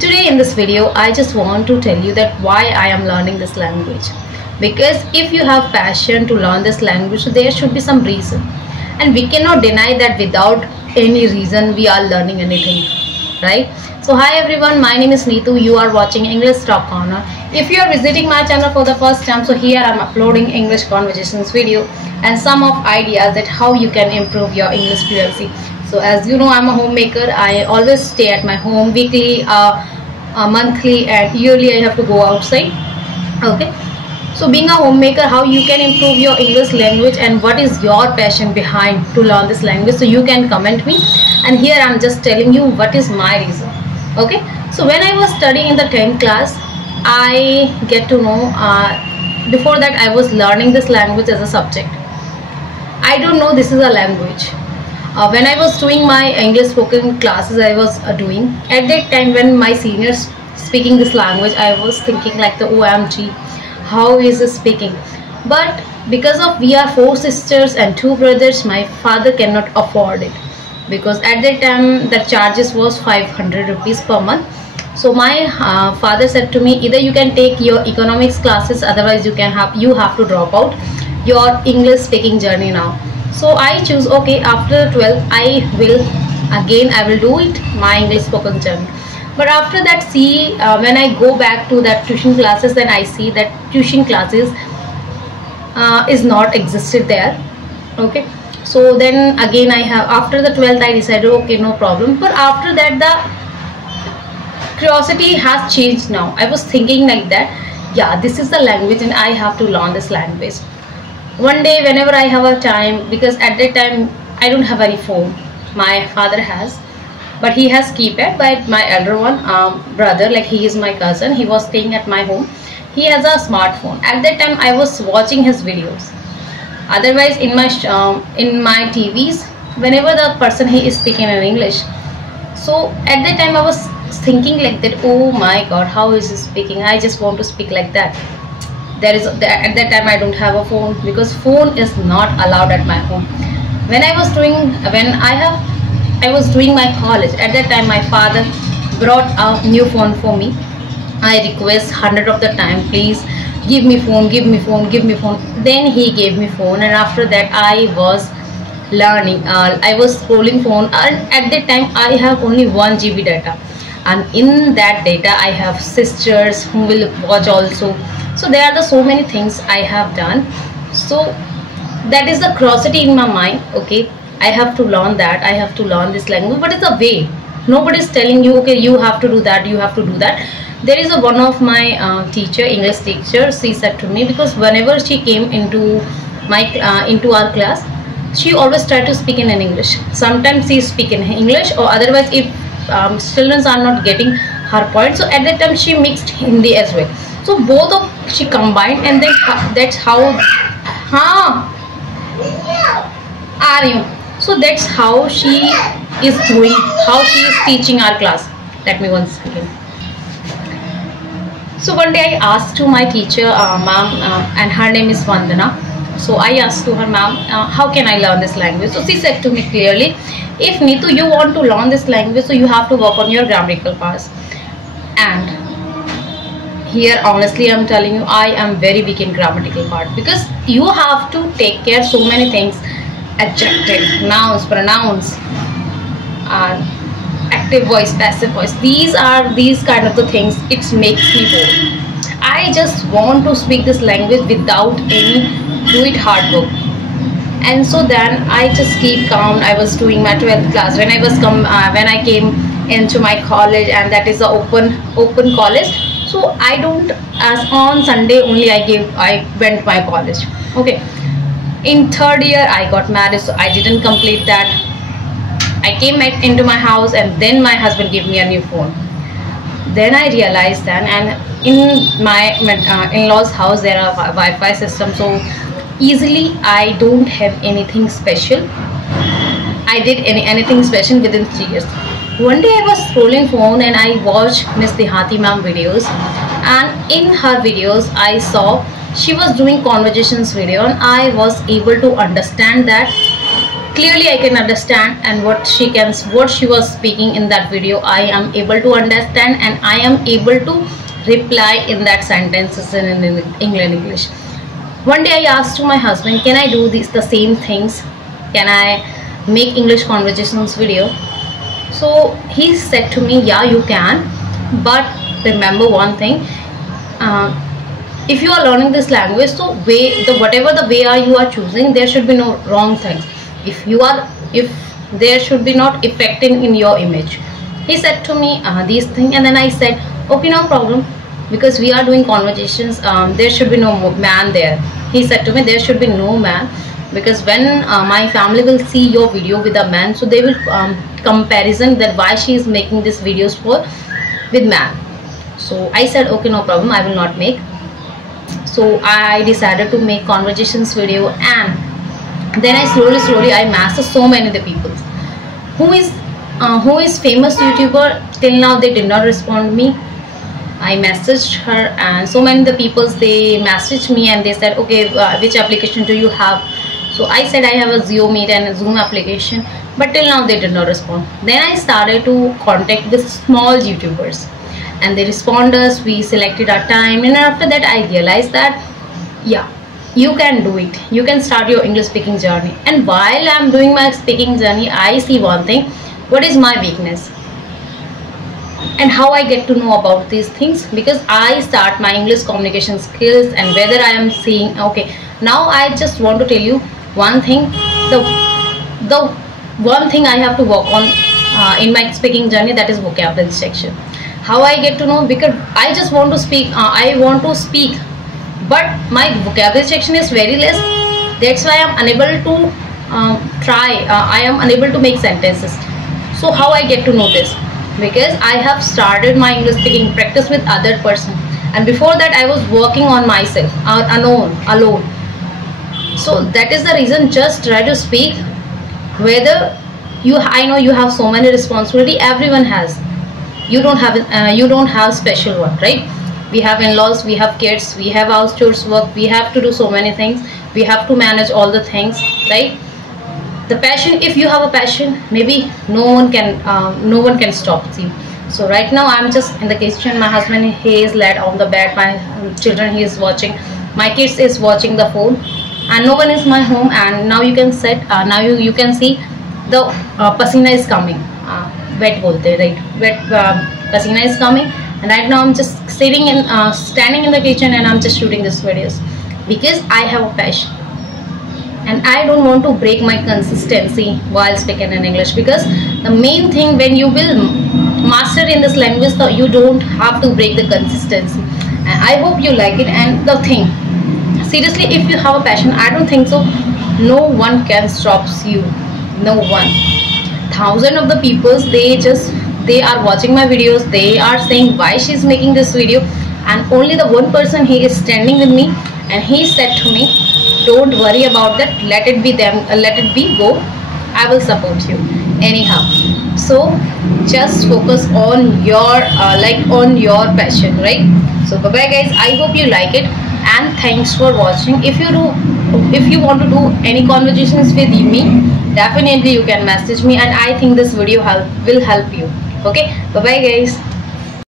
Today in this video, I just want to tell you that why I am learning this language. Because if you have passion to learn this language, so there should be some reason. And we cannot deny that without any reason we are learning anything, right? So hi everyone, my name is Neetu. You are watching English Top Corner. If you are visiting my channel for the first time, so here I am uploading English conversations video and some of ideas that how you can improve your English fluency. So as you know, I'm a homemaker. I always stay at my home weekly, monthly and yearly I have to go outside. Okay. So being a homemaker, how you can improve your English language and what is your passion behind to learn this language. So you can comment me, and here I'm just telling you what is my reason. Okay. So when I was studying in the 10th class, I get to know, before that I was learning this language as a subject. I don't know this is a language. When I was doing my English spoken classes, I was doing at that time when my seniors speaking this language, I was thinking like the OMG, how is he speaking? But because of we are 4 sisters and 2 brothers, my father cannot afford it, because at that time the charges was 500 rupees per month. So my father said to me, either you can take your economics classes, otherwise you have to drop out your English speaking journey now. So I choose, okay, after 12th I will do it, my English spoken journey. But after that, see, when I go back to that tuition classes, then I see that tuition classes is not existed there. Okay, so then again I have, after the 12th I decided, okay, no problem. But after that the curiosity has changed now. I was thinking like that, yeah, this is the language and I have to learn this language. One day whenever I have a time, because at that time I don't have any phone, my father has, but he has keypad. But my elder one, brother, like he is my cousin, he was staying at my home, he has a smartphone. At that time I was watching his videos. Otherwise in my TVs, whenever the person he is speaking in English, so at that time I was thinking like that, oh my god, how is he speaking? I just want to speak like that. At that time I don't have a phone, because phone is not allowed at my home. When I was doing my college, at that time my father brought a new phone for me. I request 100 of the time, please give me phone, give me phone, give me phone. Then he gave me phone, and after that I was learning. I was scrolling phone, and at that time I have only 1 GB data, and in that data I have sisters who will watch also. So there are so many things I have done. So that is the curiosity in my mind. Okay, I have to learn that, I have to learn this language, but it's a way. Nobody is telling you, okay, you have to do that, you have to do that. There is one of my teacher, English teacher, she said to me, because whenever she came into our class, she always tried to speak in English. Sometimes she speak in English, or otherwise if children are not getting her point, so at that time she mixed Hindi as well. So both of she combined, and then that's how are you. So that's how she is doing, how she is teaching our class. Let me one second. So one day I asked to my teacher, ma'am, and her name is Vandana. So I asked to her, ma'am, how can I learn this language? So she said to me clearly, if Neetu, you want to learn this language, so you have to work on your grammatical parts. And here honestly I'm telling you, I am very weak in grammatical part, because you have to take care so many things, adjective, nouns, pronouns, active voice, passive voice. These kind of the things. It makes me bored. I just want to speak this language without any do it hard work. And so then I just keep calm. I was doing my 12th class when I came into my college, and that is the open college. So I don't, as on Sunday only I went my college. Okay, in 3rd year I got married, so I didn't complete that. I came back into my house, and then my husband gave me a new phone. Then I realized that, and in my in-laws house there are Wi-Fi system, so easily I don't have anything special. I did anything special within 3 years. One day I was scrolling phone and I watched Miss Dehati ma'am videos, and in her videos I saw she was doing conversations video, and I was able to understand that clearly I can understand, and what she was speaking in that video, I am able to understand, and I am able to reply in that sentences in English. One day I asked to my husband, can I do the same things? Can I make English conversations video? So he said to me, yeah, you can, but remember one thing, if you are learning this language, so whatever the way you are choosing, there should be no wrong things. If there should be not affecting in your image. He said to me these things, and then I said, okay, no problem, because we are doing conversations, there should be no man there. He said to me, there should be no man, because when my family will see your video with a man, so they will comparison that why she is making these videos with man. So I said, okay, no problem, I will not make. So I decided to make conversations video, and then I slowly I mastered so many of the people who is famous YouTuber. Till now they did not respond me. I messaged her, and so many of the people, they messaged me and they said, okay, which application do you have? So I said I have a Zio Meet and a Zoom application, but till now they did not respond. Then I started to contact with small YouTubers, and they respond us. We selected our time, and after that I realized that yeah, you can do it. You can start your English speaking journey. And while I'm doing my speaking journey, I see one thing, what is my weakness and how I get to know about these things, because I start my English communication skills, and whether I am seeing, okay, now I just want to tell you one thing, the one thing I have to work on in my speaking journey, that is vocabulary section. How I get to know, because I just want to speak, I want to speak, but my vocabulary section is very less. That's why I'm unable to I am unable to make sentences. So how I get to know this? Because I have started my English speaking practice with other person, and before that I was working on myself alone. So that is the reason, just try to speak. Whether I know you have so many responsibility, everyone has. You don't have special one, right? We have in-laws, we have kids, we have house chores work, we have to do so many things, we have to manage all the things, right? The passion, if you have a passion, maybe no one can stop you. So right now I'm just in the kitchen. My husband, he is laid on the bed, my children, he is watching, my kids is watching the phone, and no one is my home. And now you can set now you can see the pasina is coming, wet bolte, right? Wet pasina is coming, and right now I'm just standing in the kitchen, and I'm just shooting these videos because I have a passion, and I don't want to break my consistency while speaking in English. Because the main thing, when you will master in this language, so you don't have to break the consistency. And I hope you like it. And the thing, seriously, if you have a passion, I don't think so no one can stop you. No one. Thousands of the people, they are watching my videos, they are saying why she's making this video, and only the one person, he is standing with me, and he said to me, don't worry about that, let it be them, let it be, go, I will support you anyhow. So just focus on your on your passion, right? So bye bye guys, I hope you like it, and thanks for watching. If you want to do any conversations with me, definitely you can message me, and I think this video will help you. Okay, bye bye guys.